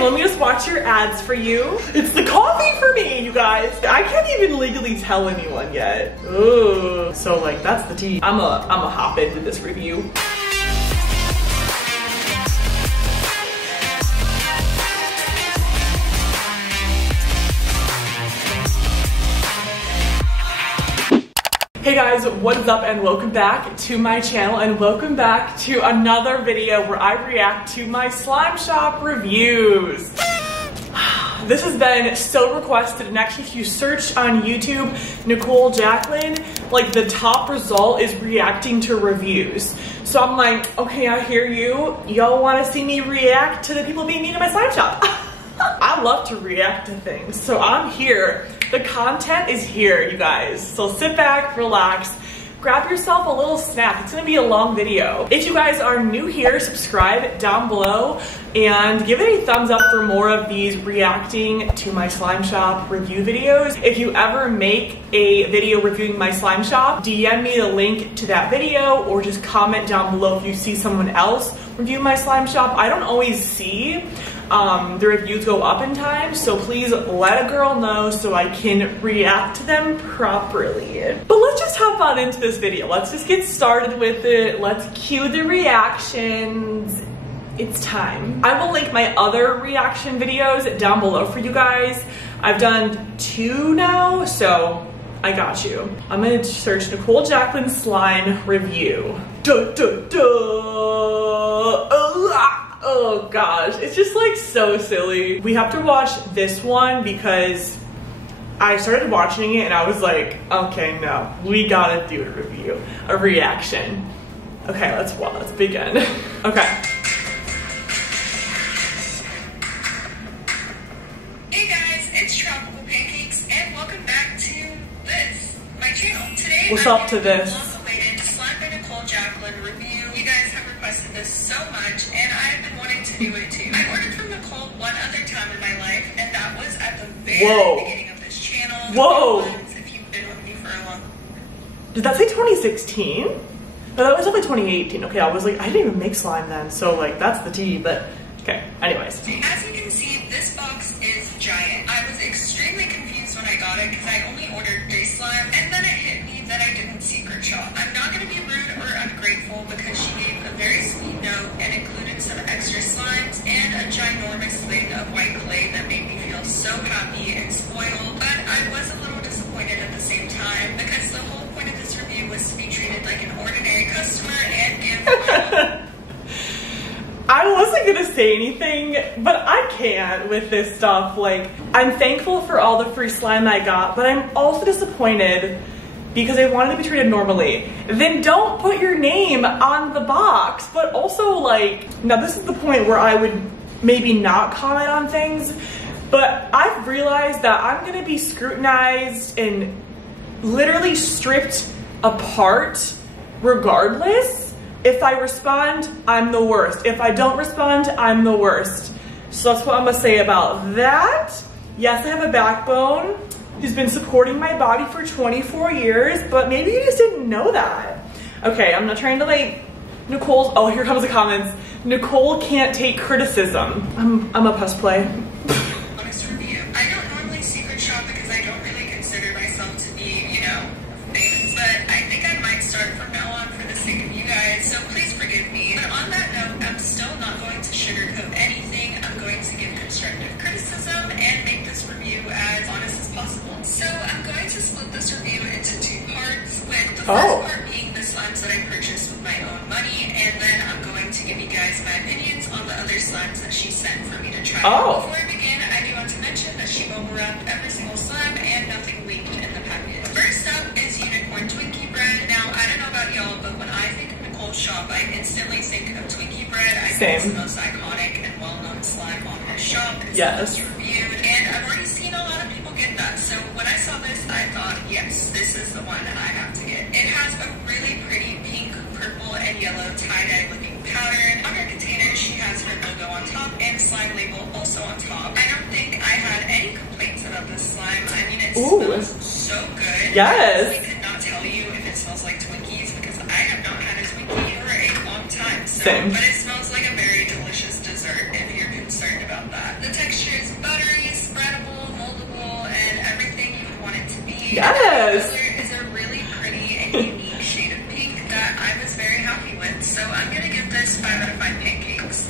Okay, let me just watch your ads for you. It's the coffee for me, you guys. I can't even legally tell anyone yet. Ooh, so like that's the tea. I'm a hop into this review. Hey guys, what is up and welcome back to my channel and welcome back to another video where I react to my slime shop reviews. This has been so requested, and actually if you search on YouTube, Nichole Jacklyne, like the top result is reacting to reviews. So I'm like, okay, I hear you. Y'all wanna see me react to the people being mean in my slime shop. I love to react to things, so I'm here. The content is here, you guys. So sit back, relax, grab yourself a little snack. It's gonna be a long video. If you guys are new here, subscribe down below and give it a thumbs up for more of these reacting to my slime shop review videos. If you ever make a video reviewing my slime shop, DM me the link to that video or just comment down below if you see someone else review my slime shop. I don't always see the reviews go up in time, so please let a girl know so I can react to them properly. But let's just hop on into this video. Let's just get started with it. Let's cue the reactions. It's time. I will link my other reaction videos down below for you guys. I've done 2 now, so I got you. I'm gonna search Nichole Jacklyne slime review. Oh gosh, it's just like so silly. We have to watch this one because I started watching it and I was like, okay, no, we gotta do a review, a reaction. Okay, let's begin. Okay. Hey guys, it's Tropical Pancakes and welcome back to this, my channel. Today, what's up to this? Long-awaited Slime by Nichole Jacklyne review. You guys have requested this so much and I have been wanting to do it too. I ordered from Nichole one other time in my life and that was at the very beginning of this channel. Whoa! If you've been with me for a long... Did that say 2016? No, that was definitely 2018. Okay, I was like, I didn't even make slime then, so like that's the tea, but okay, anyways. As you can see, this box is giant. I was extremely confused when I got it because I only ordered 3 slime and then it hit me that I didn't secret shop. I'm not going to be rude or ungrateful because she gave a very sweet note and included some extra slimes and a ginormous thing of white clay that made me feel so happy and spoiled, but I was a little disappointed at the same time because the whole point of this review was to be treated like an ordinary customer and give I wasn't gonna say anything, but I can't with this stuff. Like, I'm thankful for all the free slime I got, but I'm also disappointed because I wanted to be treated normally. Then don't put your name on the box, but also like, now this is the point where I would maybe not comment on things, but I've realized that I'm gonna be scrutinized and literally stripped apart regardless. If I respond, I'm the worst. If I don't respond, I'm the worst. So that's what I'm gonna say about that. Yes, I have a backbone who's been supporting my body for 24 years, but maybe you just didn't know that. Okay, I'm not trying to like, Nichole's, oh, here comes the comments. Nichole can't take criticism. I'm a pus play. Honest review. I don't normally secret shop because I don't really consider myself to be, you know, famous, but I think I might start from now on for the sake of you guys, so please forgive me. But on that note, I'm still not going to sugarcoat anything. I'm going to give constructive criticism and make this review as honest as possible. So I'm going to split this review into 2 parts, with the first part being the slimes that I purchased with my own money, and then I'm going to give you guys my opinions on the other slimes that she sent for me to try. Before I begin, I do want to mention that she bubble wrapped every single slime and nothing leaked in the package. First up is Unicorn Twinkie bread. Now, I don't know about y'all, but when I think of Nichole's shop, I instantly think of Twinkie bread. I think it's the most iconic and well-known slime on her shop. It's most reviewed, and I've already seen a lot of people get that. So when I saw this, I thought, yes, this is the one that I have to get. It has a really pretty pink, purple, and yellow tie-dye looking pattern. On her container, she has her logo on top and slime label also on top. I don't think I had any complaints about this slime. I mean, it smells so good. Yes. I could not tell you if it smells like Twinkies because I have not had a Twinkie for a long time. So, Same. But it smells like a very delicious dessert if you're concerned about that. The Yes. The color is a really pretty and unique shade of pink that I was very happy with. So I'm gonna give this 5 out of 5 pancakes.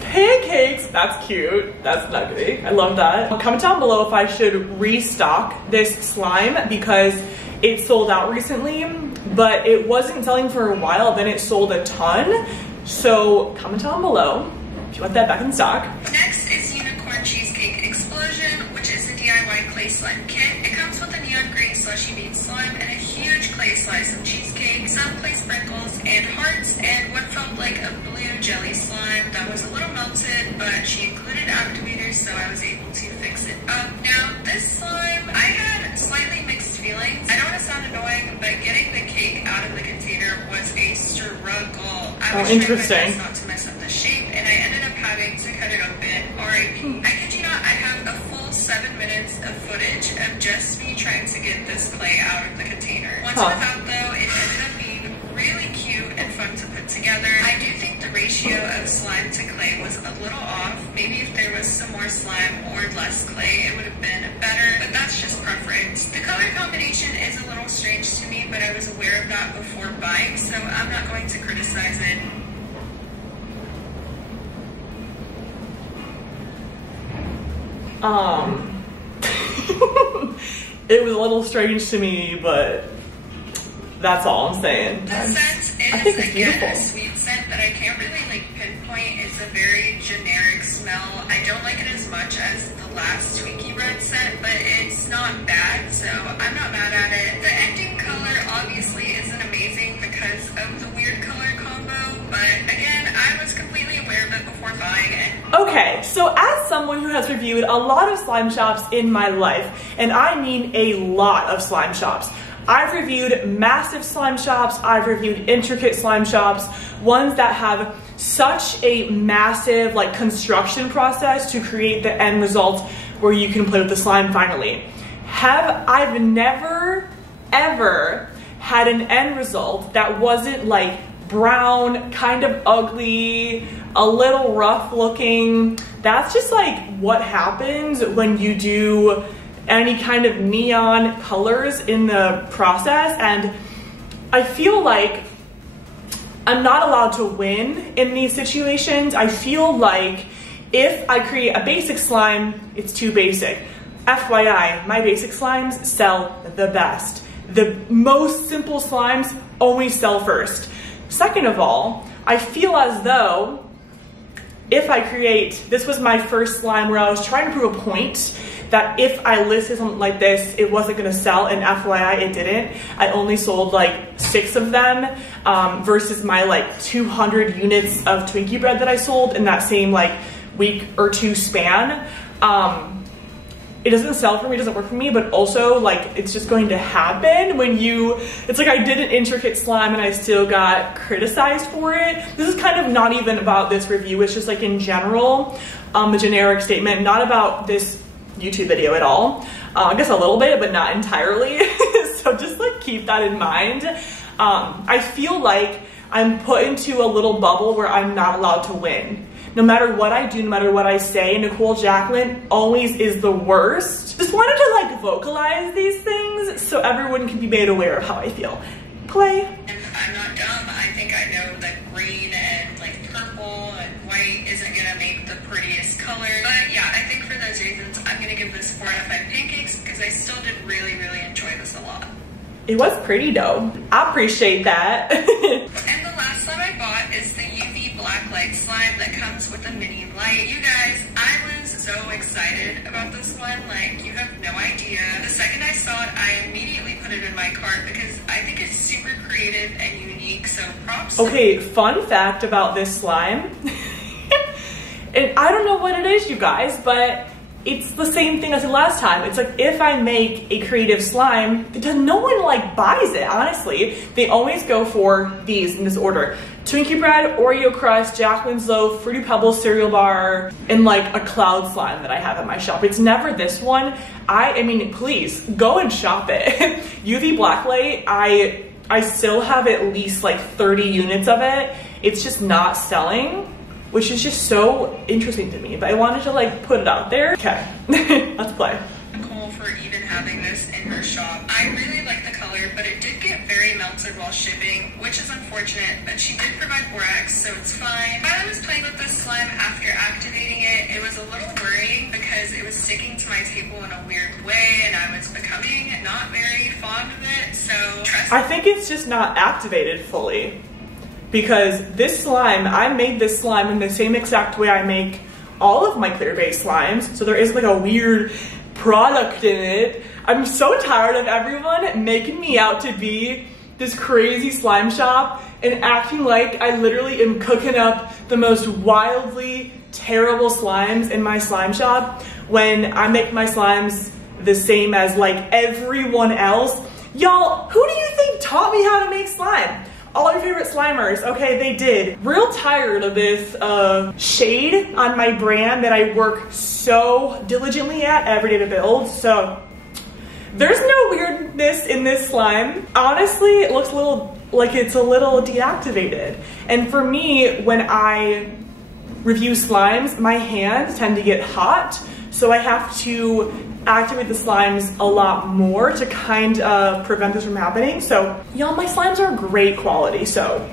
Pancakes, that's cute. That's nugget. I love that. Comment down below if I should restock this slime because it sold out recently, but it wasn't selling for a while, then it sold a ton. So comment down below if you want that back in stock. Next is Unicorn Cheesecake Explosion, which is a DIY clay slime kit. It comes with a neon green slushy bean slime and a huge clay slice of cheesecake, some clay sprinkles and hearts, and what felt like a blue jelly slime that was a little melted, but she included activators, so I was able to fix it up. Now, this slime, I had slightly mixed feelings. I don't want to sound annoying, but getting the cake out of the container was a struggle. I was trying my best not to mess up the shape, and I ended up having to cut it open. R.I.P. I kid you not, I have a full 7 minutes of footage of just me trying to get this clay out of the container. Once it was out though, it ended up being really cute and fun to put together. I do think the ratio of slime to clay was a little off. Maybe if there was some more slime or less clay, it would have been better, but that's just preference. The color combination is a little strange to me, but I was aware of that before buying, so I'm not going to criticize it. It was a little strange to me, but that's all I'm saying. The scent is, again, a sweet scent that I can't really pinpoint. It's a very generic smell. I don't like it as much as the last Twinkie bread scent, but it's not bad, so I'm not mad at it. The ending color obviously isn't amazing because of the weird color combo, but again, I was completely aware of it before buying it. Okay, so as someone who has reviewed a lot of slime shops in my life, and I mean a lot of slime shops, I've reviewed massive slime shops, I've reviewed intricate slime shops, ones that have such a massive construction process to create the end result where you can play with the slime finally. I've never, ever had an end result that wasn't brown, kind of ugly, a little rough looking. That's just what happens when you do any kind of neon colors in the process, and I feel like I'm not allowed to win in these situations. I feel like if I create a basic slime, it's too basic. FYI, my basic slimes sell the best. The most simple slimes always sell first. Second of all, I feel as though if I create, this was my first slime where I was trying to prove a point that if I listed something like this, it wasn't gonna sell, and FYI, it didn't. I only sold 6 of them versus my 200 units of Twinkie bread that I sold in that same week or 2 span. It doesn't sell for me, it doesn't work for me, but also it's just going to happen when it's I did an intricate slime and I still got criticized for it. This is kind of not even about this review, it's just in general, a generic statement, not about this YouTube video at all. I guess a little bit, but not entirely. So just keep that in mind. I feel like I'm put into a little bubble where I'm not allowed to win. No matter what I do, no matter what I say, Nichole Jacklyne always is the worst. Just wanted to vocalize these things so everyone can be made aware of how I feel. Play. And I'm not dumb. I think I know that green and purple and white isn't gonna make the prettiest color. But yeah, I think for those reasons, I'm gonna give this 4 out of 5 pancakes because I still did really, really enjoy this a lot. It was pretty though. I appreciate that. And the last slime I bought is the UV Blacklight Slime that comes with a mini light. You guys, I was so excited about this one, you have no idea. The second I saw it, I immediately put it in my cart because I think it's super creative and unique, so props. Okay, fun fact about this slime. And I don't know what it is, you guys, but it's the same thing as the last time. It's if I make a creative slime, no one buys it, honestly. They always go for these in this order. Twinkie bread, Oreo Crust, Jacklyne's Loaf, Fruity Pebbles cereal bar, and a cloud slime that I have at my shop. It's never this one. I mean, please, go and shop it. UV Blacklight, I still have at least 30 units of it. It's just not selling, which is just so interesting to me, but I wanted to put it out there. Okay, let's play. Nichole for for even having this in her shop. I really like the color, but it did get very melted while shipping, which is unfortunate, but she did provide borax, so it's fine. While I was playing with this slime after activating it, it was a little worrying because it was sticking to my table in a weird way, and I was becoming not very fond of it, so I think it's just not activated fully. Because this slime, I made this slime in the same exact way I make all of my clear-based slimes, so there is like a weird product in it. I'm so tired of everyone making me out to be this crazy slime shop and acting like I literally am cooking up the most wildly terrible slimes in my slime shop when I make my slimes the same as like everyone else. Y'all, who do you think taught me how to make slime? All your favorite Slimers, okay, they did. Real tired of this shade on my brand that I work so diligently at every day to build. So there's no weirdness in this slime. Honestly, it looks a little like it's a little deactivated. And for me, when I review slimes, my hands tend to get hot. So I have to activate the slimes a lot more to kind of prevent this from happening. So, y'all, my slimes are great quality, so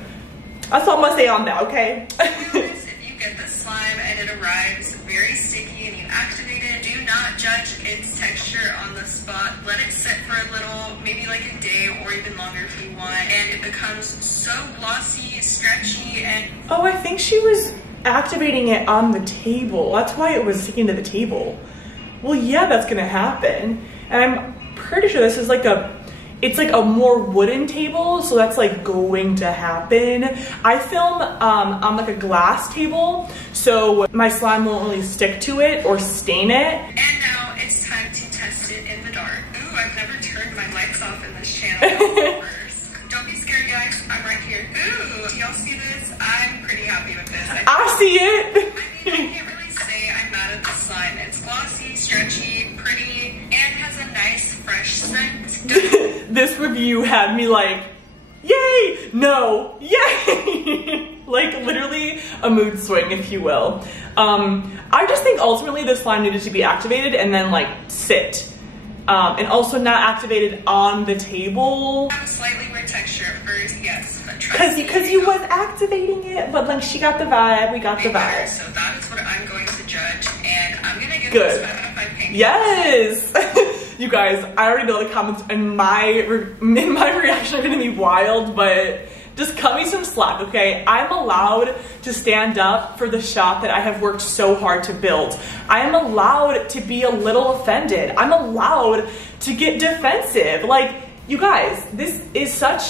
that's all I'm gonna say on that, okay? If you get this slime and it arrives very sticky and you activate it, do not judge its texture on the spot. Let it sit for a little, maybe like a day or even longer if you want, and it becomes so glossy, stretchy, and... Oh, I think she was activating it on the table. That's why it was sticking to the table. Well, yeah, that's gonna happen. And I'm pretty sure this is like it's like a more wooden table, so that's like going to happen. I film on like a glass table, so my slime won't really stick to it or stain it. And now it's time to test it in the dark. Ooh, I've never turned my lights off in this channel. Don't be scared, guys. I'm right here. Ooh, do y'all see this? I'm pretty happy with this. I see it. I mean, I can't really say I'm mad at the slime. It's glossy, stretchy, pretty, and has a nice fresh scent. This review had me like, yay, no, yay. Like literally a mood swing, if you will. I just think ultimately this slime needed to be activated and then like sit. And also not activated on the table. Have a slightly weird texture at first, yes. Because you was activating it, but like she got the vibe, we got the vibe. So that is what I'm going to judge, and I'm gonna give Good. this 5 out of 5 pancakes. Yes! You guys, I already know the comments and my reaction are gonna be wild, but just cut me some slack, okay? I'm allowed to stand up for the shop that I have worked so hard to build. I am allowed to be a little offended. I'm allowed to get defensive. Like, you guys, this is such,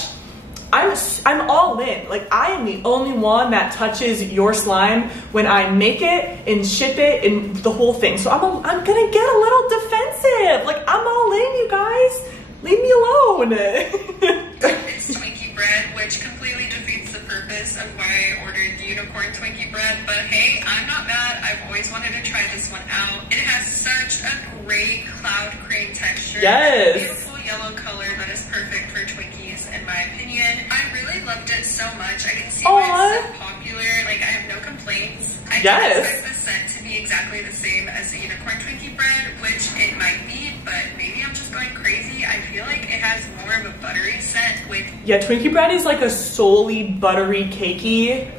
I'm all in. Like, I am the only one that touches your slime when I make it and ship it and the whole thing. So I'm gonna get a little defensive. Like, I'm all in, you guys. Leave me alone. It's Twinkie bread, which completely defeats the purpose of why I ordered the unicorn Twinkie bread, but hey, I'm not mad. I've always wanted to try this one out. It has such a great cloud cream texture. Yes. Beautiful yellow color that is perfect for Twinkies, in my opinion. I really loved it so much. I can see why it's so popular. Like, I have no complaints. I can expect the scent to be exactly the same as the unicorn Twinkie bread, which it might be, but maybe I'm just going crazy. I feel like it has more of a buttery scent with... Yeah, Twinkie bread is like a solely buttery, cakey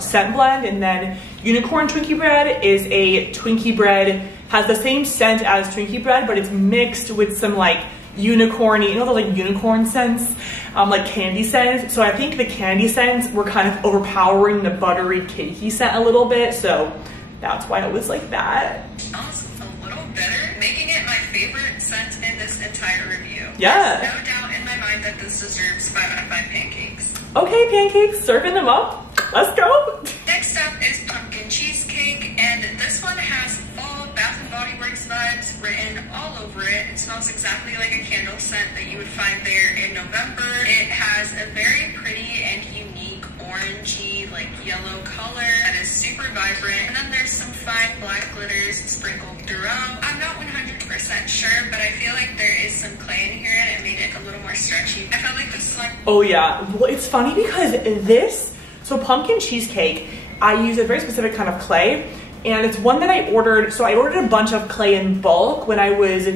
scent blend, and then unicorn Twinkie bread is a Twinkie bread, has the same scent as Twinkie bread, but it's mixed with some like unicorny, you know, the like unicorn scents, like candy scents. So I think the candy scents were kind of overpowering the buttery, cakey scent a little bit, so that's why it was like that. Smells a little better, making it my favorite scent in this entire review. Yeah. There's no doubt in my mind that this deserves 5 out of 5 pancakes. Okay, pancakes, serving them up. Let's go. Next up is pumpkin cheesecake, and this one has fall Bath & Body Works vibes written all over it. It smells exactly like a candle scent that you would find there in November. It has a very pretty and unique orangey, like yellow color that is super vibrant, and then there's some fine black glitters sprinkled throughout. I'm not 100% sure, but I feel like there is some clay in here and it made it a little more stretchy. I felt like this is like... Oh yeah, well it's funny because so pumpkin cheesecake, I use a very specific kind of clay, and it's one that I ordered, so I ordered a bunch of clay in bulk when I was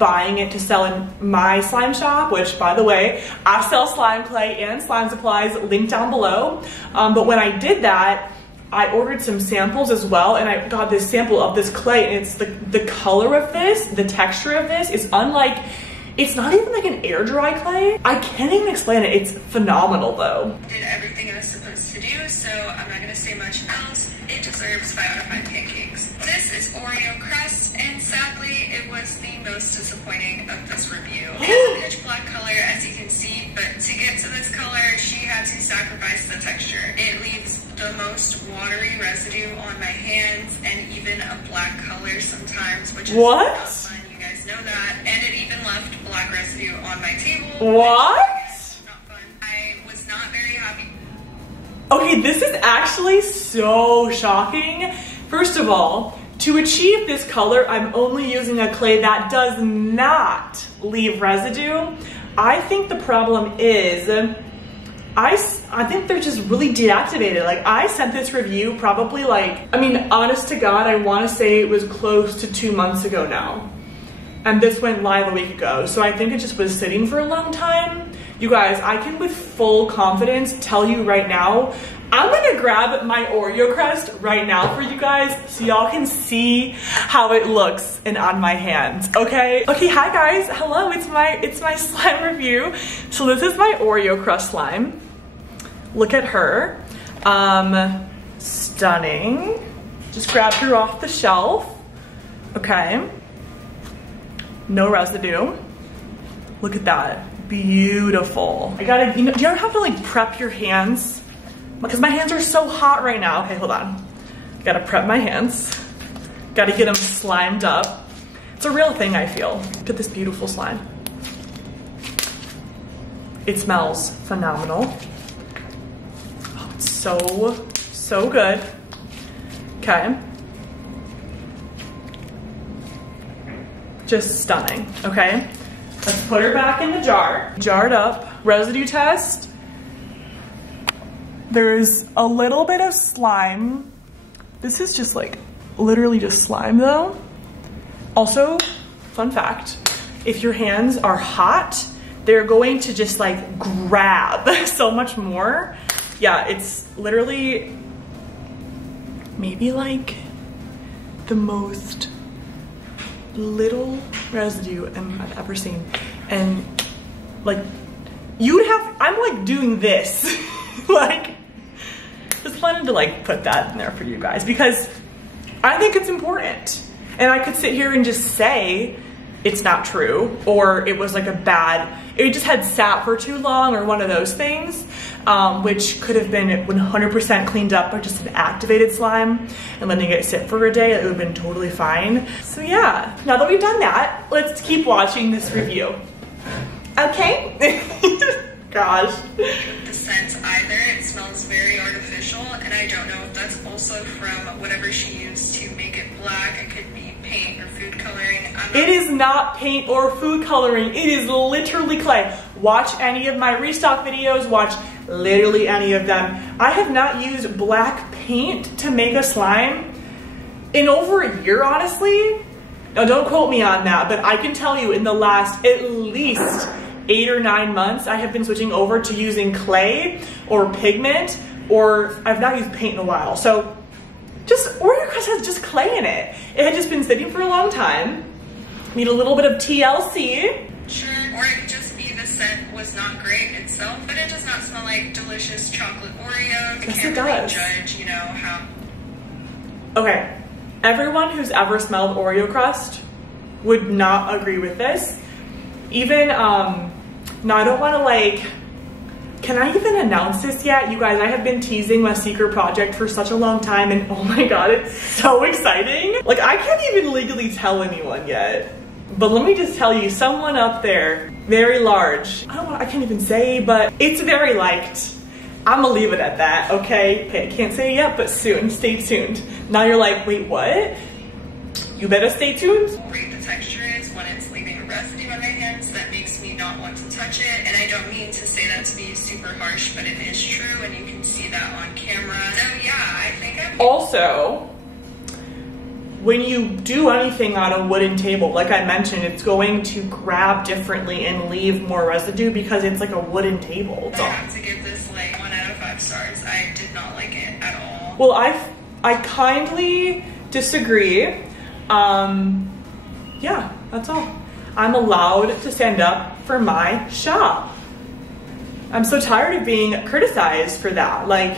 buying it to sell in my slime shop, which by the way, I sell slime clay and slime supplies, link down below. But when I did that, I ordered some samples as well, and I got this sample of this clay, and it's the color of this, the texture of this is unlike, it's not even like an air dry clay. I can't even explain it. It's phenomenal though. Did everything I was supposed to do, so I'm not gonna say much else. It deserves 5 out of 5 pancakes. This is Oreo Crust, and sadly, it was the most disappointing of this review. It's a pitch black color, as you can see, but to get to this color, she had to sacrifice the texture. It leaves the most watery residue on my hands, and even a black color sometimes, which is not fun. You guys know that. And it even left black residue on my table. What? Not fun. I was not very happy. Okay, this is actually so shocking. First of all, to achieve this color, I'm only using a clay that does not leave residue. I think the problem is, I think they're just really deactivated. Like, I sent this review probably like, I mean, honest to God, I want to say it was close to 2 months ago now. And this went live a week ago. So I think it just was sitting for a long time. You guys, I can with full confidence tell you right now, I'm gonna grab my Oreo Crust right now for you guys so y'all can see how it looks and on my hands, okay? Okay, hi guys, hello, it's my slime review. So this is my Oreo Crust slime. Look at her, stunning. Just grabbed her off the shelf, okay? No residue. Look at that, beautiful. I gotta, you know, do you ever have to like prep your hands? Because my hands are so hot right now. Okay, hold on. Gotta prep my hands. Gotta get them slimed up. It's a real thing, I feel. Look at this beautiful slime. It smells phenomenal. Oh, it's so good. Okay. Just stunning, okay? Let's put her back in the jar. Jarred up, residue test. There's a little bit of slime. This is just like, literally just slime though. Also, fun fact, if your hands are hot, they're going to just like grab so much more. Yeah, it's literally maybe like the most little residue I've ever seen. And like, you'd have, I'm like doing this. Like, just wanted to like put that in there for you guys because I think it's important. And I could sit here and just say it's not true, or it was like a bad, it just had sat for too long, or one of those things, which could have been 100% cleaned up by just an activated slime and letting it sit for a day. It would have been totally fine. So yeah, now that we've done that, let's keep watching this review. Okay? Gosh. The scent either, it smells very artificial, and I don't know if that's also from whatever she used to make it black. It could be paint or food coloring. It is not paint or food coloring. It is literally clay. Watch any of my restock videos, watch literally any of them. I have not used black paint to make a slime in over a year, honestly. Now don't quote me on that, but I can tell you in the last at least 8 or 9 months, I have been switching over to using clay or pigment, or I've not used paint in a while. So just, Oreo Crust has just clay in it. It had just been sitting for a long time. Need a little bit of TLC. Sure, or it could just be the scent was not great itself, but it does not smell like delicious chocolate Oreo. Yes, can't it really does. judge, you know, how. Okay, everyone who's ever smelled Oreo Crust would not agree with this. Even, no, I don't want to like, can I even announce this yet? You guys, I have been teasing my secret project for such a long time, and oh my God, it's so exciting. Like, I can't even legally tell anyone yet. But let me just tell you, someone up there, very large, I can't even say, but it's very liked. I'm gonna leave it at that, okay? Okay, I can't say it yet, but soon, stay tuned. Now you're like, wait, what? You better stay tuned. Great the texture is when it's leaving a residue on my hands that makes me not want to touch it. And I don't mean to say that to be super harsh, but it is true, and you can see that on camera. So yeah, I think I'm... Also, when you do anything on a wooden table, like I mentioned, it's going to grab differently and leave more residue because it's like a wooden table. I have to give this like 1 out of 5 stars. I did not like it at all. Well, I kindly disagree. Yeah, that's all. I'm allowed to stand up for my shop. I'm so tired of being criticized for that. Like,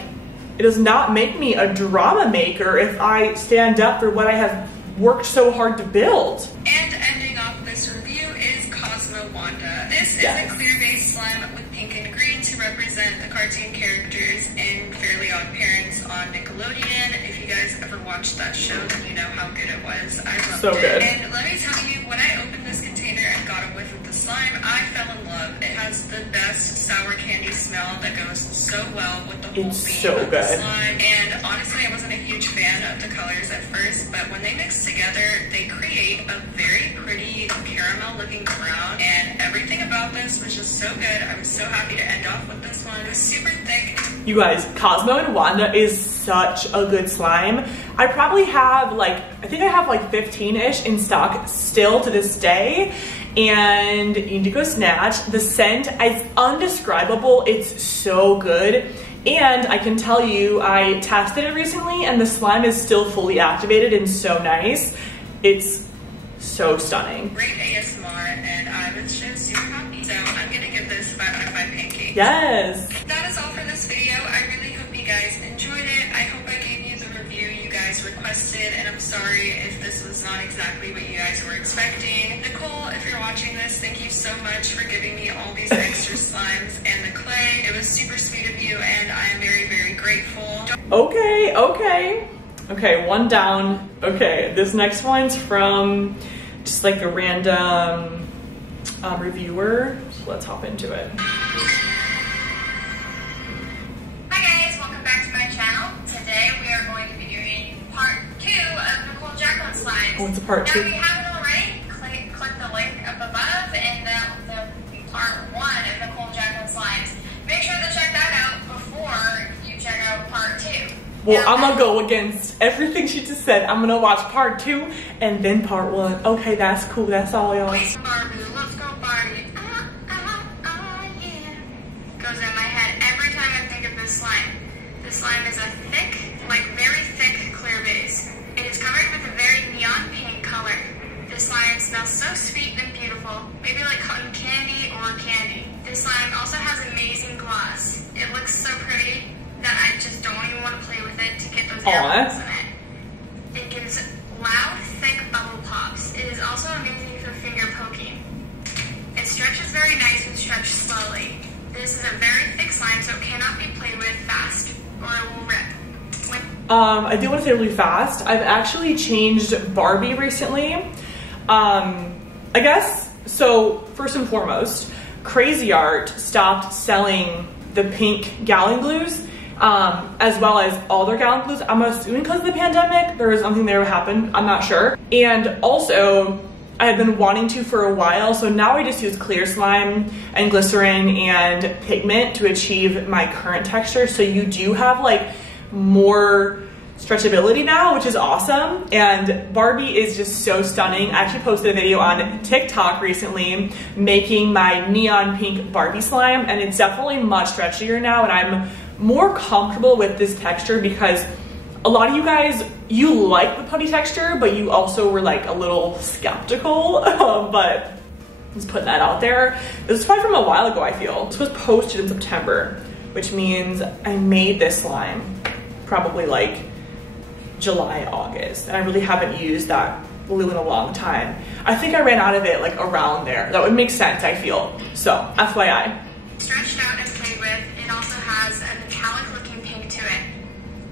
it does not make me a drama maker if I stand up for what I have worked so hard to build. And ending off this review is Cosmo Wanda. This is a clear base slime with pink and green to represent the cartoon characters in Fairly Odd Parents on Nickelodeon. If you guys ever watched that show, then you know how good it was. I loved so good. it. And let me tell you, when I opened this container and got a whiff of the slime, I fell in love. It has the best sour candy smell that goes so well with the whole theme of the slime. And honestly, I wasn't a huge fan of the colors at first, but when they mix together, they create a very pretty caramel looking brown, and everything about this was just so good. I was so happy to end off with this one. It was super thick. You guys, Cosmo and Wanda is such a good slime. I probably have like, I think I have like 15-ish in stock still to this day. And you need to go snatch. The scent is undescribable. It's so good. And I can tell you, I tested it recently and the slime is still fully activated and so nice. It's so stunning. Great ASMR, and I was just super happy. So I'm gonna give this 5 out of 5 pancakes. Yes. That is all for this video. I really hope you guys enjoyed it. I hope I gave you the review you guys requested, and I'm sorry if this was not exactly what you guys were expecting. Nichole, if you're watching this, thank you so much for giving me all these extra slimes and the clay. It was super sweet of you, and I am very, very grateful. Okay, okay. Okay, one down. Okay, this next one's from just like a random reviewer. So let's hop into it. Hi guys, welcome back to my channel. Today we are going to be doing part 2 of Jacklyne Slime. Oh, it's a part 2. Now, if you haven't already, click the link up above and the part 1 of Jacklyne Slimes. Make sure to check that out before you check out part 2. Well, I'm gonna go against everything she just said. I'm gonna watch part 2 and then part 1. Okay, that's cool. That's all, y'all. Barbie, let's go Barbie. Yeah. Goes in my head every time I think of this slime. This slime is a thick, like very thick clear base. It is covered with a very neon pink color. This slime smells so sweet and beautiful, maybe like cotton candy or candy. This slime also has amazing gloss. It looks so pretty that I just don't even want to play with it to get those air bubbles in it. It gives loud, thick bubble pops. It is also amazing for finger poking. It stretches very nice and stretches slowly. This is a very thick slime, so it cannot be played with fast or it will rip. I do want to say really fast. I've actually changed Barbie recently. I guess, so first and foremost, Crazy Art stopped selling the pink Gallon glues. As well as all their Gallon glues. I'm assuming because of the pandemic, there was something there that happened, I'm not sure. And also, I have been wanting to for a while, so now I just use clear slime and glycerin and pigment to achieve my current texture. So you do have like more stretchability now, which is awesome. And Barbie is just so stunning. I actually posted a video on TikTok recently making my neon pink Barbie slime, and it's definitely much stretchier now, and I'm more comfortable with this texture because a lot of you guys, you like the putty texture, but you also were like a little skeptical, but just putting that out there. This was probably from a while ago, I feel. This was posted in September, which means I made this slime probably like July, August, and I really haven't used that glue in a long time. I think I ran out of it like around there. That would make sense, I feel. So, FYI. Stretched out and played with, it also has a metallic looking pink to it.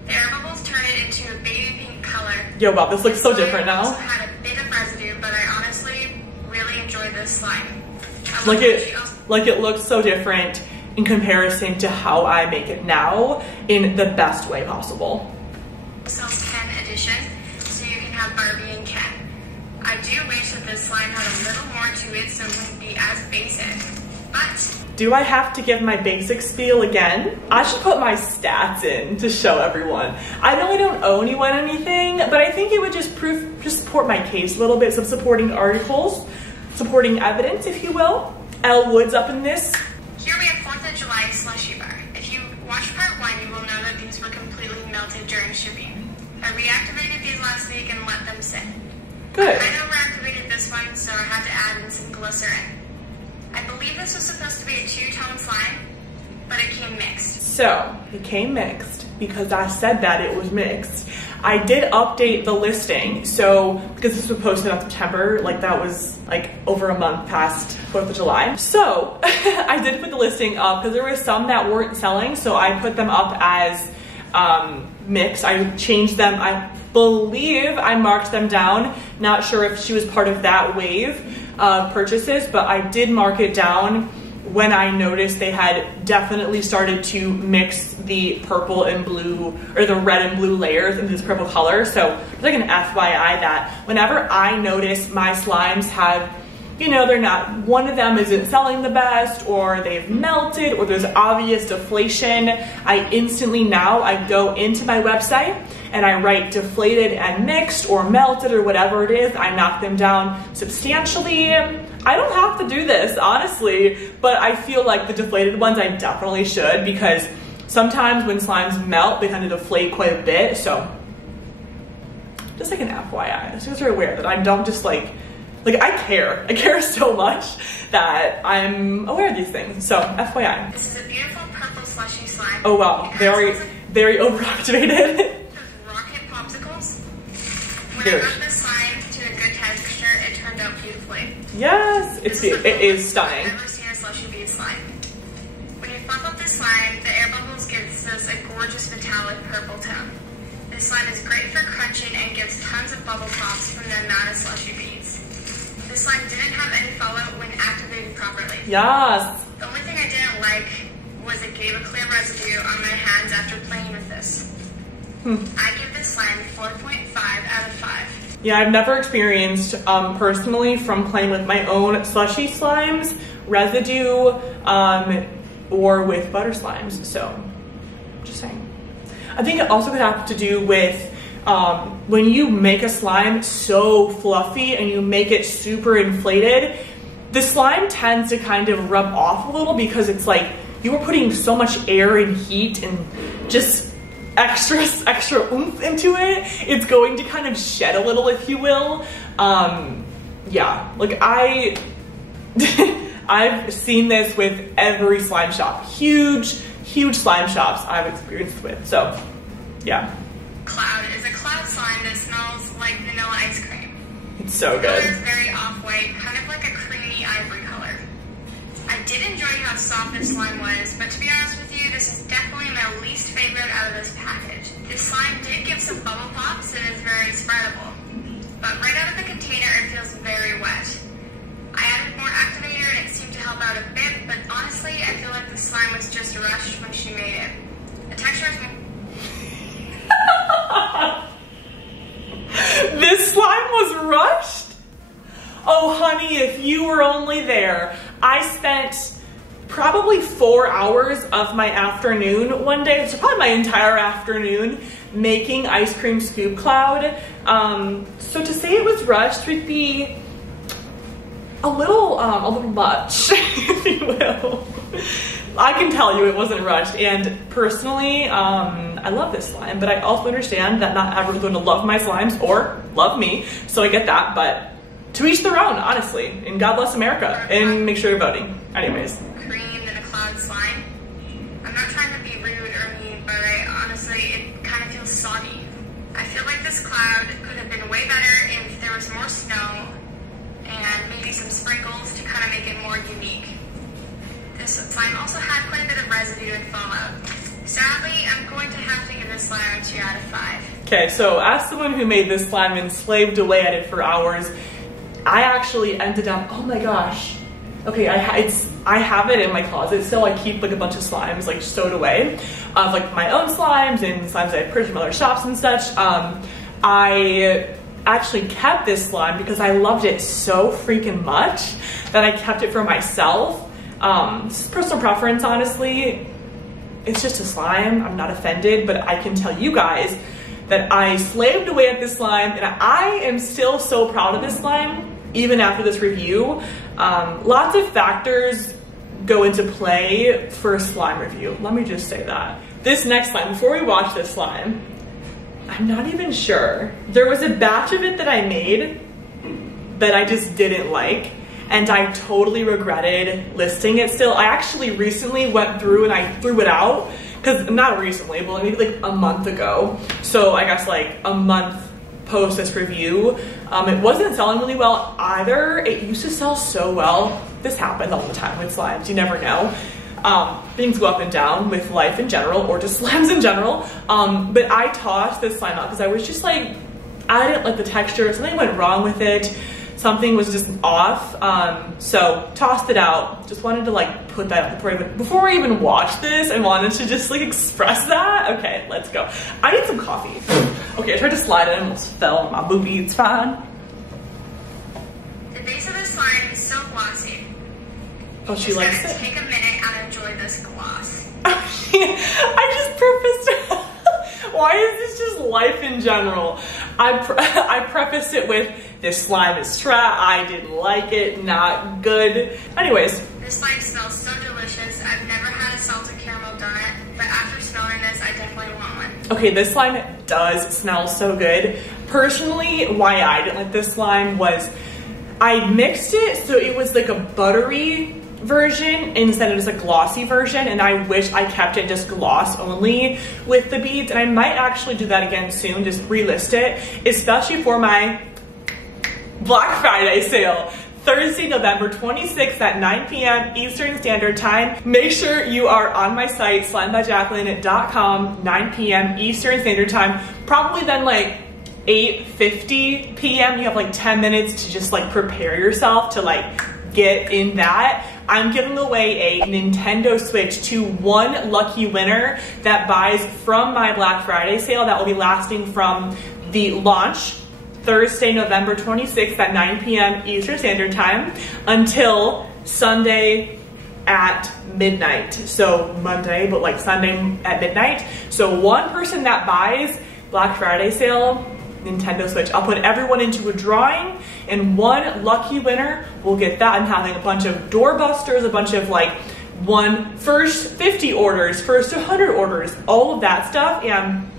The air bubbles turn it into a baby pink color. Yo, wow, this looks so different now. Also had a bit of residue, but I honestly really enjoyed this slime. Like it looks so different in comparison to how I make it now in the best way possible. Sells Ken edition, so you can have Barbie and Ken. I do wish that this slime had a little more to it so it wouldn't be as basic, but Do I have to give my basic spiel again? I should put my stats in to show everyone. I know I don't owe anyone anything, but I think it would just support my case a little bit. Some supporting articles, supporting evidence, if you will. Elle Wood's up in this. Here we have 4th of July Slushy bar. If you watch part 1, you will know that these were completely melted during shipping. I reactivated these last week and let them sit. Good. I overactivated this one, so I had to add in some glycerin. I believe this was supposed to be a 2-tone slime, but it came mixed. So, it came mixed because I said that it was mixed. I did update the listing, so because this was posted on September, like that was like over a month past 4th of July. So, I did put the listing up because there were some that weren't selling, so I put them up as mixed. I changed them. I believe I marked them down. Not sure if she was part of that wave of purchases, but I did mark it down when I noticed they had definitely started to mix the purple and blue, or the red and blue layers into this purple color. So it's like an FYI that whenever I notice my slimes have, you know, they're not, one of them isn't selling the best, or they've melted, or there's obvious deflation, I instantly now, I go into my website and I write deflated and mixed or melted or whatever it is. I knock them down substantially. I don't have to do this, honestly, but I feel like the deflated ones I definitely should, because sometimes when slimes melt, they kind of deflate quite a bit. So just like an FYI, just so you're aware that I don't just like I care so much that I'm aware of these things. So FYI. This is a beautiful purple slushy slime. Oh wow, very overactivated. Rocket popsicles. When Here. I got this slime to a good texture, it turned out beautifully. Yes, it is stunning. I've never seen a slushy bead slime. When you pump up the slime, the air bubbles gives us a gorgeous metallic purple tone. This slime is great for crunching and gives tons of bubble pops from the amount of slushy beads. This slime didn't have any fallout when activated properly. Yes. The only thing I didn't like was it gave a clear residue on my hands after playing with this. I give this slime 4.5 out of 5. Yeah, I've never experienced personally from playing with my own slushy slimes, residue, or with butter slimes. So, just saying. I think it also could have to do with when you make a slime so fluffy and you make it super inflated, the slime tends to kind of rub off a little because it's like you were putting so much air and heat and just extra oomph into it. It's going to kind of shed a little, if you will. Yeah, like I've seen this with every slime shop, huge slime shops I've experienced with. So yeah. Cloud is a cloud slime that smells like vanilla ice cream. It's so The color good. is very off-white, kind of like a creamy ivory color. I did enjoy how soft this slime was, but to be honest with you, this is definitely my least favorite out of this package. This slime did give some bubble pops and is very spreadable, but right out of the container it feels very wet. I added more activator and it seemed to help out a bit, but honestly I feel like the slime was just rushed when she made it. The texture is more... This slime was rushed? Oh honey, if you were only there. I spent probably 4 hours of my afternoon one day, so probably my entire afternoon, making ice cream scoop cloud. So to say it was rushed would be a little much, if you will. I can tell you it wasn't rushed, and personally, I love this slime, but I also understand that not everyone's going to love my slimes or love me, so I get that, but to each their own, honestly, and God bless America, and make sure you're voting. Anyways. Cream than a cloud slime. I'm not trying to be rude or mean, but honestly, it kind of feels soggy. I feel like this cloud could have been way better if there was more snow and maybe some sprinkles to kind of make it more unique. This slime also had quite a bit of residue and fallout. Sadly, I'm going to have to give this slime a 2 out of 5. Okay, so as someone who made this slime and slaved away at it for hours, I actually ended up, oh my gosh. Okay, I have it in my closet still. I keep like a bunch of slimes like stowed away of like my own slimes and slimes I purchased from other shops and such. I actually kept this slime because I loved it so freaking much that I kept it for myself. This is personal preference, honestly. It's just a slime. I'm not offended, but I can tell you guys that I slaved away at this slime, and I am still so proud of this slime, even after this review. Lots of factors go into play for a slime review. Let me just say that. This next slime, before we watch this slime, I'm not even sure. There was a batch of it that I made that I just didn't like, and I totally regretted listing it still. I actually recently went through and I threw it out, because not recently, but maybe like a month ago. So I guess like a month post this review. It wasn't selling really well either. It used to sell so well. This happens all the time with slimes, you never know. Things go up and down with life in general, or just slimes in general. But I tossed this slime out because I was just like, I didn't like the texture. Something went wrong with it. Something was just off. So tossed it out. Just wanted to like put that out before I even watched this. I wanted to just like express that. Okay, let's go. I need some coffee. Okay, I tried to slide it and almost fell on my boobie. It's fine. The base of the slime is so glossy. Oh, she likes it. Take a minute and enjoy this gloss. I just prefaced. Why is this just life in general? I prefaced it with, this slime is trash, I didn't like it, not good. Anyways. This slime smells so delicious. I've never had a salted caramel donut, but after smelling this, I definitely want one. Okay, this slime does smell so good. Personally, why I didn't like this slime was I mixed it so it was like a buttery version instead of just a glossy version, and I wish I kept it just gloss only with the beads, and I might actually do that again soon, just relist it, especially for my Black Friday sale, Thursday, November 26th at 9 p.m. Eastern Standard Time. Make sure you are on my site, slimebyjacklynneyt.com, 9 p.m. Eastern Standard Time. Probably then like 8:50 p.m. You have like 10 minutes to just like prepare yourself to like get in that. I'm giving away a Nintendo Switch to one lucky winner that buys from my Black Friday sale that will be lasting from the launch Thursday, November 26th at 9 p.m. Eastern Standard Time until Sunday at midnight. So Monday, but like Sunday at midnight. So one person that buys Black Friday sale Nintendo Switch, I'll put everyone into a drawing, and one lucky winner will get that. I'm having a bunch of doorbusters, a bunch of like first 50 orders, first 100 orders, all of that stuff. And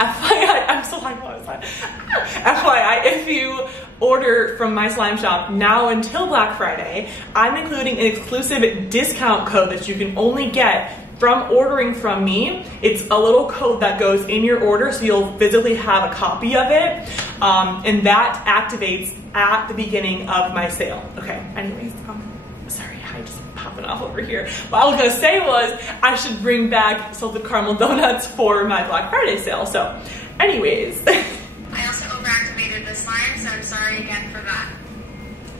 FYI, I'm still talking about slime. FYI, if you order from my slime shop now until Black Friday, I'm including an exclusive discount code that you can only get from ordering from me. It's a little code that goes in your order, so you'll physically have a copy of it, and that activates at the beginning of my sale. Okay, anyways, sorry, I just popping off over here. What I was gonna say was I should bring back salted caramel donuts for my Black Friday sale. So anyways. I also overactivated the slime, so I'm sorry again for that.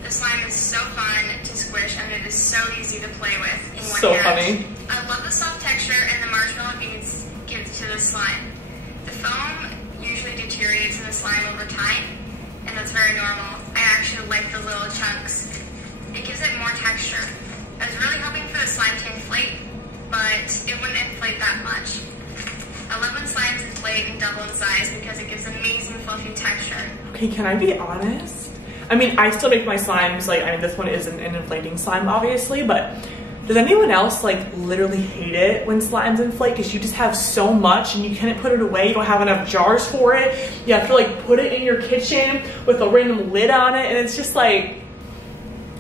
The slime is so fun to squish, and it is so easy to play with in one So hand. funny. I love the soft texture and the marshmallow beads give to the slime. The foam usually deteriorates in the slime over time, and that's very normal. I actually like the little chunks. It gives it more texture. I was really hoping for the slime to inflate, but it wouldn't inflate that much. I love when slimes inflate and double in size because it gives amazing fluffy texture. Okay, can I be honest? I mean, I still make my slimes, like, I mean, this one isn't an inflating slime, obviously, but does anyone else, like, literally hate it when slimes inflate? Because you just have so much and you can't put it away. You don't have enough jars for it. You have to, like, put it in your kitchen with a random lid on it, and it's just, like,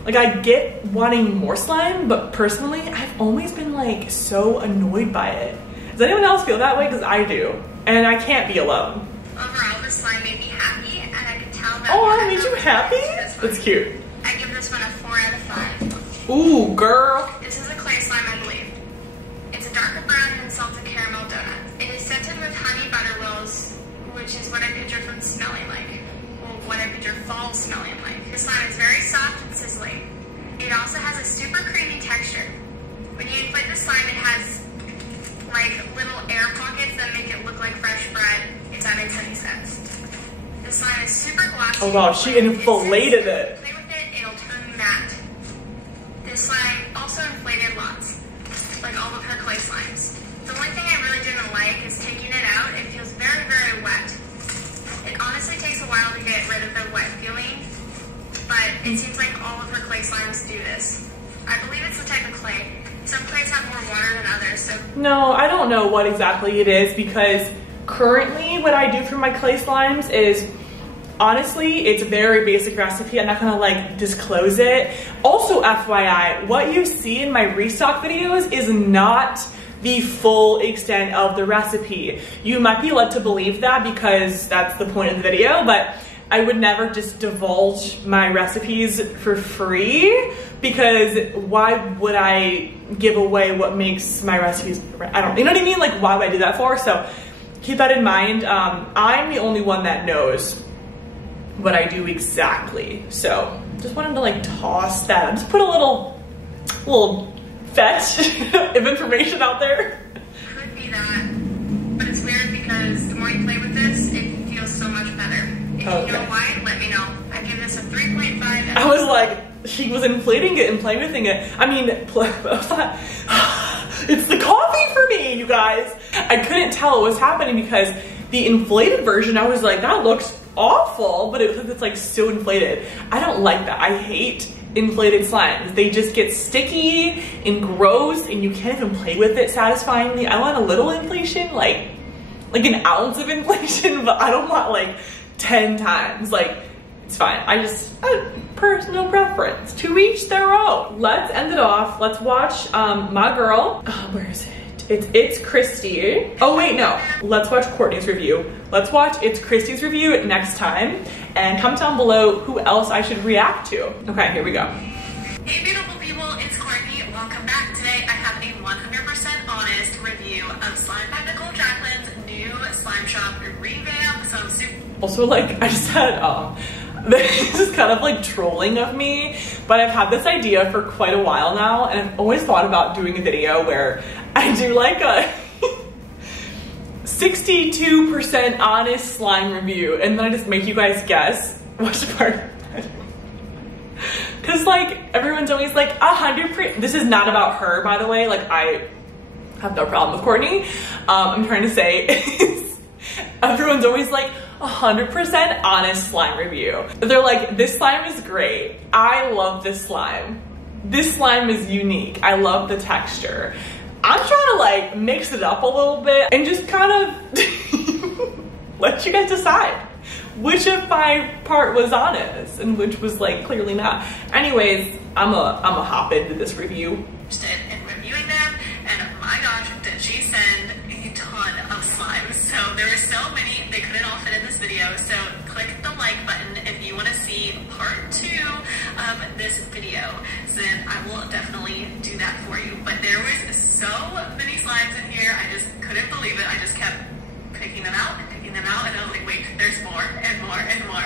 I get wanting more slime, but personally, I've always been, like, so annoyed by it. Does anyone else feel that way? Because I do, and I can't be alone. Overall, the slime made me happy, and I could tell that. Oh, I made you happy? That's cute. I give this one a 4 out of 5. Ooh, girl. This is a clay slime, I believe. It's a darker brown than salted caramel donut. It is scented with honey butter wheels, which is what I picture food smelling like. Well, what I picture fall smelling like. The slime is very soft and sizzling. It also has a super creamy texture. When you inflate the slime, it has like little air pockets that make it look like fresh bread, if that makes any sense. The slime is super glossy. Oh wow, she inflated it. Play with it, it'll turn matte. This slime also inflated takes a while to get rid of the wet feeling, but it seems like all of her clay slimes do this. I believe it's the type of clay. Some clays have more water than others, so... No, I don't know what exactly it is, because currently what I do for my clay slimes is, honestly, it's a very basic recipe. I'm not gonna like disclose it. Also, FYI, what you see in my restock videos is not the full extent of the recipe. You might be led to believe that because that's the point of the video, but I would never just divulge my recipes for free, because why would I give away what makes my recipes, I don't, you know what I mean? Like, why would I do that for? So keep that in mind. I'm the only one that knows what I do exactly. So just wanted to like toss that, just put a little fetch of information out there. Could be that, but it's weird because the more you play with this, it feels so much better. If you know why, let me know. I give this a 3.5. I was like, she was inflating it and playing with it. I mean, it's the coffee for me, you guys. I couldn't tell what was happening because the inflated version, I was like, that looks awful, but it's like so inflated. I don't like that. I hate inflated slimes. They just get sticky and gross and you can't even play with it satisfyingly. I want a little inflation, like an ounce of inflation, but I don't want like 10 times. Like, it's fine. Personal preference. To each their own. Let's end it off. Let's watch my girl. Where is it? It's Christy. Oh wait, no. Let's watch Courtney's review. Let's watch It's Christy's review next time. And comment down below who else I should react to. Okay, here we go. Hey beautiful people, it's Courtney. Welcome back. Today I have a 100% honest review of Slime by Nichole new slime shop revamp. So I'm super... Also, like, I just had, this is kind of like trolling of me, but I've had this idea for quite a while now, and I've always thought about doing a video where I do like a 62% honest slime review, and then I just make you guys guess which part. Cause like, everyone's always like 100%, this is not about her, by the way, like I have no problem with Courtney. I'm trying to say is everyone's always like 100% honest slime review. They're like, this slime is great. I love this slime. This slime is unique. I love the texture. I'm trying to like mix it up a little bit and just kind of let you guys decide which of my part was honest and which was like clearly not. Anyways, I'm a hop into this review. In reviewing them, and my gosh, did she send a ton of slimes. So there were so many, they couldn't all fit in this video. So click the like button if you want to see part 2 of this video. So then I will definitely do that for you. But there was so many slimes in here, I just couldn't believe it. I just kept picking them out, and I was like, wait, there's more and more and more.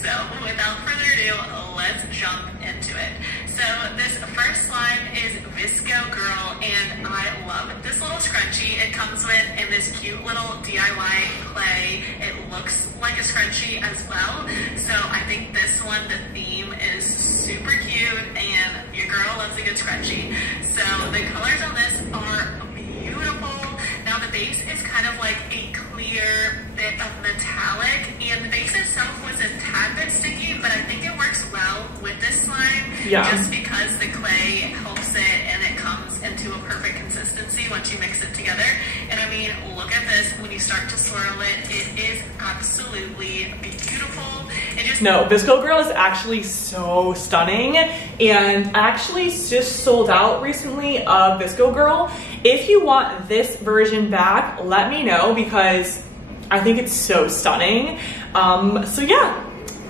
So without further ado, let's jump into it. So this first slime is Visco Girl, and I love this little scrunchie. It comes with in this cute little DIY clay. It looks like a scrunchie as well. So I think this one, the theme is super cute, and your girl loves a good scrunchie. So the colors on this are beautiful. Now the base is kind of like a clear bit of metallic, and the base itself was a tad bit sticky, but I think it works well with this slime. Yeah. Just because the clay helps it and it comes into a perfect consistency once you mix it together. And I mean, look at this. When you start to swirl it, it is absolutely beautiful. It just... No, Visco Girl is actually so stunning, and I actually just sold out recently of Visco Girl. If you want this version back, let me know because I think it's so stunning. So yeah,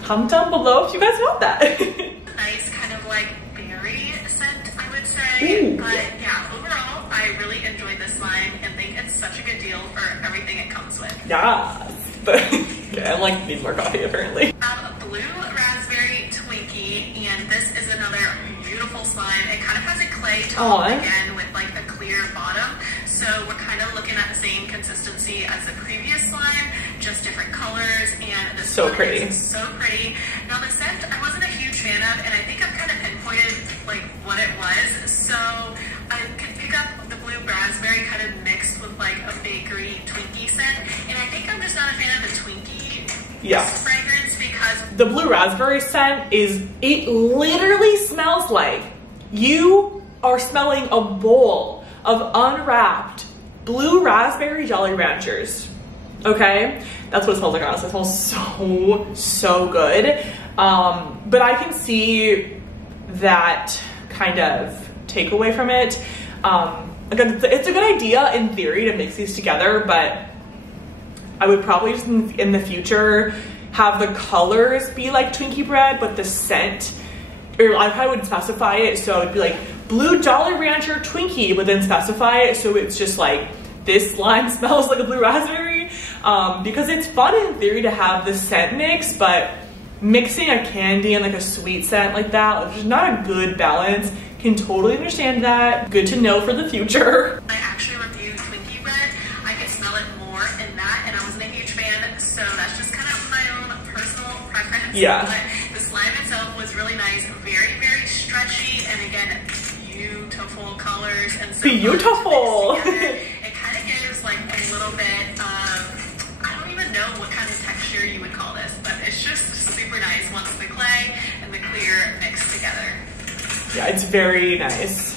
comment down below if you guys want that. Nice kind of like berry scent, I would say. Ooh. But yeah, overall, I really enjoyed this slime and think it's such a good deal for everything it comes with. Yes. Okay, I like need more coffee apparently. A blue raspberry Twinkie, and this is another beautiful slime. It kind of has a clay top again with like a clear bottom. So we're kind of looking at the same consistency as the previous slime, just different colors, and this so pretty. Is so pretty. Now the scent I wasn't a huge fan of, and I think I've kind of pinpointed like what it was. So I could pick up the blue raspberry kind of mixed with like a bakery Twinkie scent, and I think I'm just not a fan of the Twinkie fragrance. The blue raspberry scent it literally smells like you are smelling a bowl of unwrapped blue raspberry Jolly Ranchers. Okay, that's what it smells like, honestly. It smells so good. But I can see that kind of takeaway from it. Again, it's a good idea in theory to mix these together, but I would probably just in the future have the colors be like Twinkie bread, but the scent, or I probably would specify it so it'd be like blue Jolly Rancher Twinkie, but then specify it so it's just like this slime smells like a blue raspberry, because it's fun in theory to have the scent mix, but mixing a candy and like a sweet scent like that, which is not a good balance. Can totally understand that. Good to know for the future. I actually reviewed Twinkie bread. I could smell it more in that, and I wasn't a huge fan, so that's just kind of my own personal preference. Yeah. But the slime itself was really nice, very, very stretchy, and again, beautiful colors and so beautiful. It kind of gives like a little bit of, I don't even know what kind of texture you would call this, but it's just super nice once the clay and the clear mix together. Yeah, it's very nice.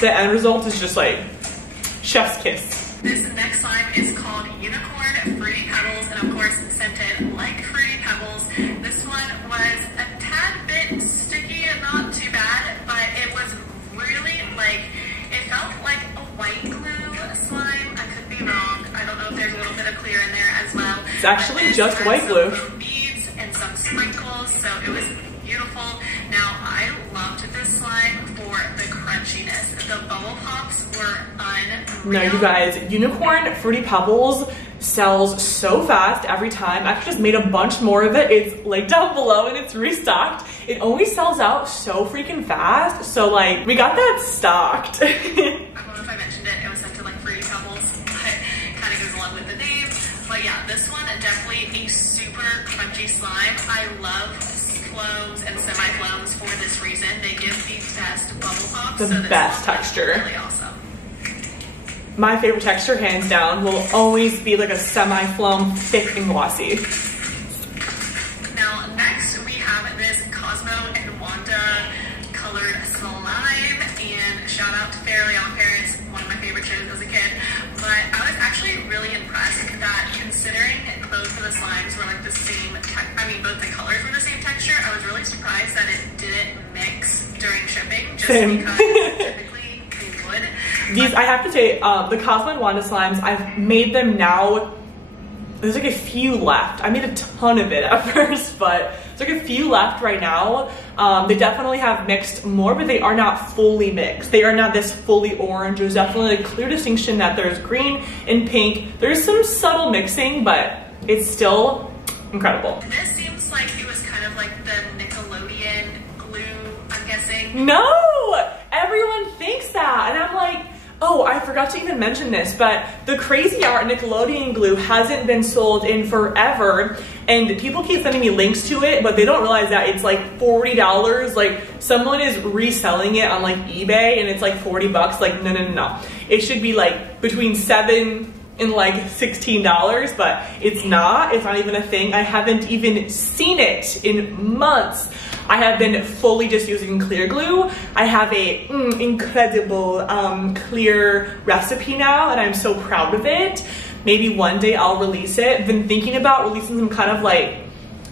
The end result is just like chef's kiss. This next slime is called Unicorn Fruity Pebbles, and of course scented like Fruity Pebbles. This one was a tad bit sticky and not too bad, but it was really like, it felt like a white glue slime. I could be wrong. I don't know if there's a little bit of clear in there as well. It's actually just white glue. Some beads and some sprinkles, so it was beautiful. Now, I loved this slime for the crunchiness. The bubble pops were unreal. No, you guys, Unicorn Fruity Pebbles sells so fast every time. I've just made a bunch more of it. It's like down below and it's restocked. It always sells out so freaking fast. So like, we got that stocked. I don't know if I mentioned it. It was scented like Fruity Pebbles, but it kind of goes along with the name. But yeah, this one definitely a super crunchy slime. I love flows and semi-flows for this reason. They give the best bubble pops. The best texture. Really awesome. My favorite texture, hands down, will always be like a semi-flown, thick and glossy. Now next we have this Cosmo and Wanda colored slime, and shout out to Fairly Odd Parents, one of my favorite shows as a kid. But I was actually really impressed that considering both of the slimes were like the same, both the colors were the same texture, I was really surprised that it didn't mix during shipping, just because typically they would. These, I have to say, the Cosmo and Wanda slimes, I've made them now. There's like a few left. I made a ton of it at first, but there's like a few left right now. They definitely have mixed more, but they are not fully mixed. They are not this fully orange. There's definitely a clear distinction that there's green and pink. There's some subtle mixing, but it's still incredible. This seems like it was kind of like the Nickelodeon glue, I'm guessing. No! Everyone thinks that, and I'm like, oh, I forgot to even mention this, but the Crazy Art Nickelodeon glue hasn't been sold in forever, and people keep sending me links to it, but they don't realize that it's like $40. Like, someone is reselling it on like eBay, and it's like 40 bucks. Like, no. It should be like between $7 and like $16, but it's not. It's not even a thing. I haven't even seen it in months. I have been fully just using clear glue. I have a incredible clear recipe now, and I'm so proud of it. Maybe one day I'll release it. I've been thinking about releasing some kind of like,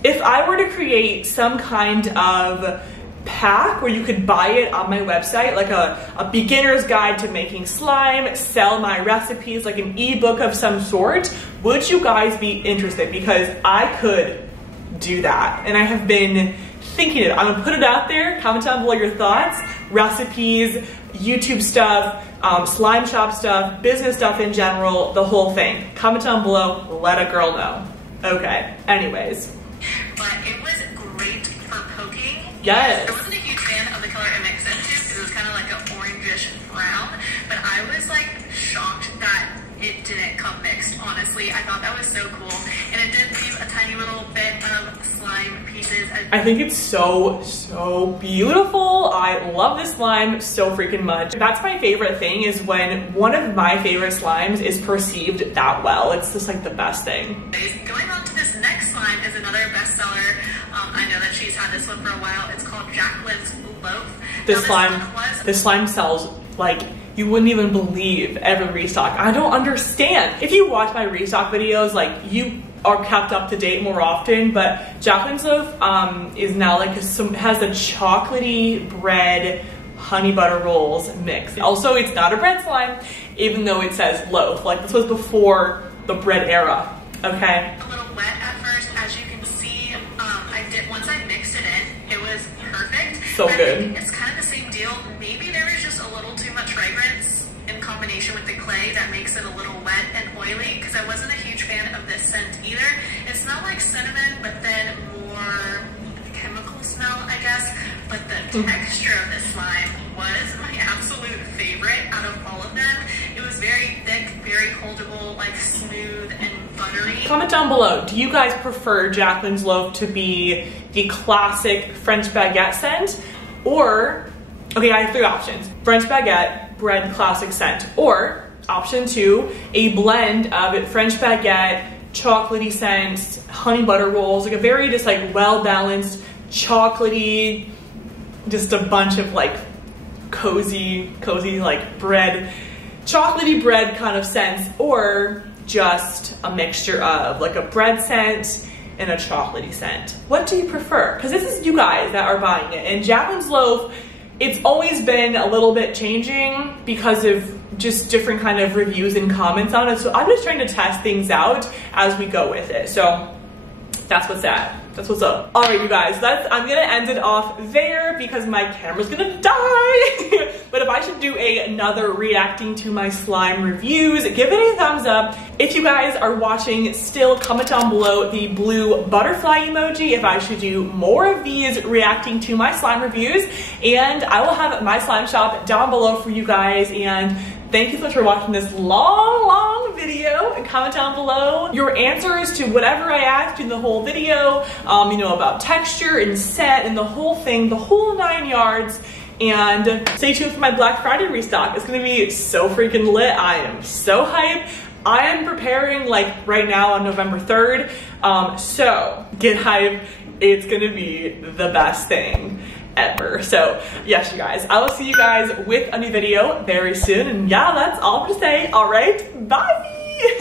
if I were to create some kind of pack where you could buy it on my website, like a beginner's guide to making slime, sell my recipes, like an ebook of some sort, would you guys be interested? Because I could do that, and I have been thinking it. I'm gonna put it out there. Comment down below your thoughts, recipes, YouTube stuff, slime shop stuff, business stuff in general, the whole thing. Comment down below, let a girl know. Okay, anyways. But it was great for poking. Yes. I wasn't a huge fan of the color it mixed into because it was kind of like an orangish brown, but I was like shocked that it didn't come mixed, honestly. I thought that was so cool, and it did leave a tiny little bit of slime pieces. I think it's so beautiful. I love this slime so freaking much. That's my favorite thing, is when one of my favorite slimes is perceived that well. It's just like the best thing. Going on to this next slime is another bestseller. I know that she's had this one for a while. It's called Jacklyne's Loaf. This slime sells like you wouldn't even believe every restock. I don't understand. If you watch my restock videos, like you are kept up to date more often, but Jacklyne's Loaf is now like has a chocolatey bread honey butter rolls mix. Also, it's not a bread slime, even though it says loaf. Like this was before the bread era, okay? A little wet at first, as you can see. Once I mixed it in, it was perfect. So good. It's kind of the same deal. Maybe there was just a little too much fragrance in combination with the clay that makes it a little wet and oily, because I wasn't a huge fan of this scent either. It smelled like cinnamon, but then more chemical smell, I guess. But the texture of this slime was my absolute favorite out of all of them. It was very thick, very holdable, like smooth and buttery. Comment down below, do you guys prefer Jacklyne's Loaf to be the classic French baguette scent? Or, okay, I have three options. French baguette, bread classic scent. Or, option two, a blend of French baguette, chocolatey scents, honey butter rolls, like a very just like well-balanced, chocolatey, just a bunch of like cozy like bread, chocolatey bread kind of scents, or just a mixture of like a bread scent and a chocolatey scent. What do you prefer? Because this is you guys that are buying it. And Jacklyne's Loaf, it's always been a little bit changing because of just different kind of reviews and comments on it. So I'm just trying to test things out as we go with it. So that's what's that. That's what's up. All right, you guys, I'm gonna end it off there because my camera's gonna die. But if I should do another reacting to my slime reviews, give it a thumbs up. If you guys are watching still, comment down below the blue butterfly emoji if I should do more of these reacting to my slime reviews. And I will have my slime shop down below for you guys. And thank you so much for watching this long video, and comment down below your answers to whatever I asked in the whole video, you know, about texture and scent and the whole thing, the whole 9 yards. And stay tuned for my Black Friday restock. It's gonna be so freaking lit. I am so hyped. I am preparing like right now on November 3rd. So get hyped. It's gonna be the best thing ever. So yes, you guys, I will see you guys with a new video very soon. And yeah, that's all I'm gonna say. All right, bye.